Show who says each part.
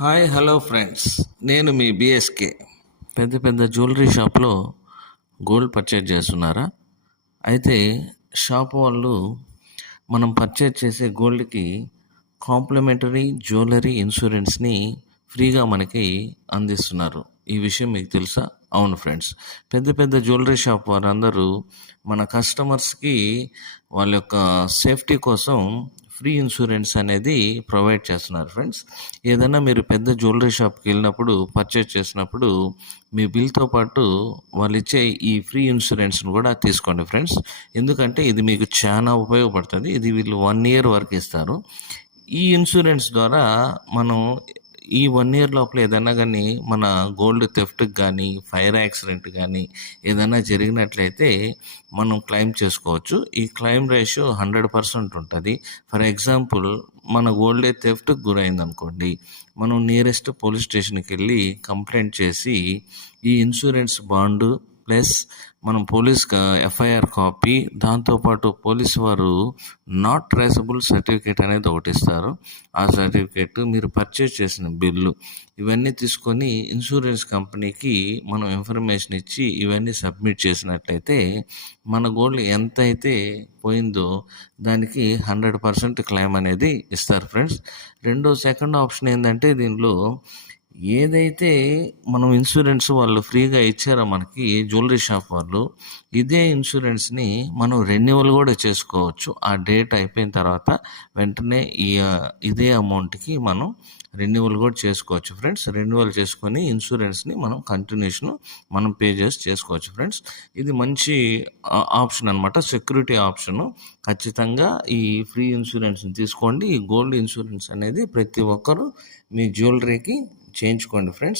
Speaker 1: Hi hello friends. నేను మీ BSK. పెద్ద పెద్ద జ్యువెలరీ షాప్లో గోల్డ్ పర్చేజ్ చేస్తున్నారా? అయితే షాప్ వాళ్ళు మనం పర్చేజ్ చేసే గోల్డ్కి కాంప్లిమెంటరీ జ్యువెలరీ ఇన్సూరెన్స్ని ఫ్రీగా మనకి అందిస్తున్నారు. ఈ విషయం మీకు తెలుసా? అవును ఫ్రెండ్స్. పెద్ద పెద్ద జ్యువెలరీ షాప్ వారందరూ మన కస్టమర్స్కి వాళ్ళ యొక్క సేఫ్టీ కోసం ఫ్రీ ఇన్సూరెన్స్ అనేది ప్రొవైడ్ చేస్తున్నారు ఫ్రెండ్స్. ఏదైనా మీరు పెద్ద జ్యువెలరీ షాప్కి వెళ్ళినప్పుడు పర్చేజ్ చేసినప్పుడు మీ బిల్తో పాటు వాళ్ళు ఇచ్చే ఈ ఫ్రీ ఇన్సూరెన్స్ను కూడా తీసుకోండి ఫ్రెండ్స్. ఎందుకంటే ఇది మీకు చాలా ఉపయోగపడుతుంది. ఇది వీళ్ళు వన్ ఇయర్ వరకు ఇస్తారు. ఈ ఇన్సూరెన్స్ ద్వారా మనం ఈ వన్ ఇయర్ లోపల ఏదైనా కానీ మన గోల్డ్ థెఫ్ట్కి కానీ ఫైర్ యాక్సిడెంట్ కానీ ఏదైనా జరిగినట్లయితే మనం క్లెయిమ్ చేసుకోవచ్చు. ఈ క్లెయిమ్ రేషియో హండ్రెడ్ పర్సెంట్ ఉంటుంది. ఫర్ ఎగ్జాంపుల్ మన గోల్డ్ థెఫ్ట్కి గురైంది అనుకోండి మనం నియరెస్ట్ పోలీస్ స్టేషన్కి వెళ్ళి కంప్లైంట్ చేసి ఈ ఇన్సూరెన్స్ బాండు ప్లస్ మనం పోలీస్ ఎఫ్ఐఆర్ కాపీ దాంతోపాటు పోలీస్ వారు నాట్ ట్రేసబుల్ సర్టిఫికేట్ అనేది ఒకటి ఇస్తారు. ఆ సర్టిఫికేట్ మీరు పర్చేజ్ చేసిన బిల్లు ఇవన్నీ తీసుకొని ఇన్సూరెన్స్ కంపెనీకి మనం ఇన్ఫర్మేషన్ ఇచ్చి ఇవన్నీ సబ్మిట్ చేసినట్లయితే మన గోల్డ్ ఎంత అయితే పోయిందో దానికి హండ్రెడ్ పర్సెంట్ క్లెయిమ్ అనేది ఇస్తారు ఫ్రెండ్స్ రెండో సెకండ్ ఆప్షన్ ఏంటంటే దీనిలో ఏదైతే మనం ఇన్సూరెన్స్ వాళ్ళు ఫ్రీగా ఇచ్చారో మనకి జ్యువెలరీ షాప్ వాళ్ళు ఇదే ఇన్సూరెన్స్ని మనం రెన్యువల్ కూడా చేసుకోవచ్చు. ఆ డేట్ అయిపోయిన తర్వాత వెంటనే ఈ ఇదే అమౌంట్కి మనం రెన్యువల్ కూడా చేసుకోవచ్చు ఫ్రెండ్స్. రెన్యువల్ చేసుకొని ఇన్సూరెన్స్ని మనం కంటిన్యూషన్ మనం పే చేసి చేసుకోవచ్చు ఫ్రెండ్స్. ఇది మంచి ఆప్షన్ అనమాట సెక్యూరిటీ ఆప్షను. ఖచ్చితంగా ఈ ఫ్రీ ఇన్సూరెన్స్ని తీసుకోండి. ఈ గోల్డ్ ఇన్సూరెన్స్ అనేది ప్రతి ఒక్కరూ మీ జ్యువెలరీకి చేయించుకోండి ఫ్రెండ్స్.